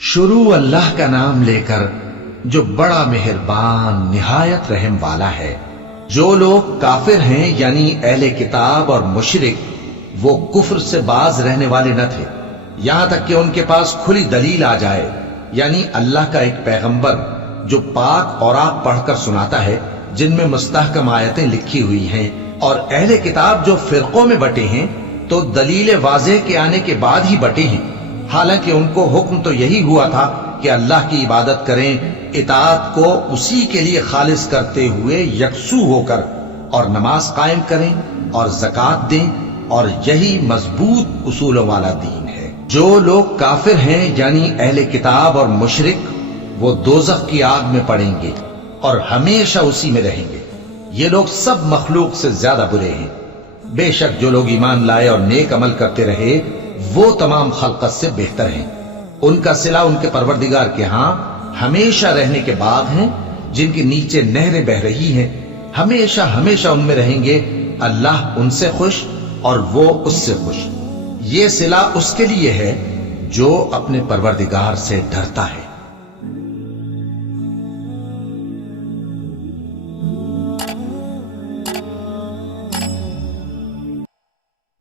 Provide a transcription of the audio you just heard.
شروع اللہ کا نام لے کر جو بڑا مہربان نہایت رحم والا ہے۔ جو لوگ کافر ہیں یعنی اہل کتاب اور مشرک، وہ کفر سے باز رہنے والے نہ تھے یہاں تک کہ ان کے پاس کھلی دلیل آ جائے، یعنی اللہ کا ایک پیغمبر جو پاک اوراق پڑھ کر سناتا ہے جن میں مستحکم آیتیں لکھی ہوئی ہیں، اور اہل کتاب جو فرقوں میں بٹے ہیں تو دلیل واضح کے آنے کے بعد ہی بٹے ہیں، حالانکہ ان کو حکم تو یہی ہوا تھا کہ اللہ کی عبادت کریں، اطاعت کو اسی کے لیے خالص کرتے ہوئے یکسو ہو کر، اور نماز قائم کریں اور زکوٰۃ دیں، اور یہی مضبوط اصولوں والا دین ہے۔ جو لوگ کافر ہیں یعنی اہل کتاب اور مشرک، وہ دوزخ کی آگ میں پڑیں گے اور ہمیشہ اسی میں رہیں گے۔ یہ لوگ سب مخلوق سے زیادہ برے ہیں۔ بے شک جو لوگ ایمان لائے اور نیک عمل کرتے رہے وہ تمام خلقت سے بہتر ہیں۔ ان کا صلہ ان کے پروردگار کے ہاں ہمیشہ رہنے کے باغ ہیں جن کے نیچے نہریں بہ رہی ہیں، ہمیشہ ہمیشہ ان میں رہیں گے۔ اللہ ان سے خوش اور وہ اس سے خوش۔ یہ صلہ اس کے لیے ہے جو اپنے پروردگار سے ڈرتا ہے۔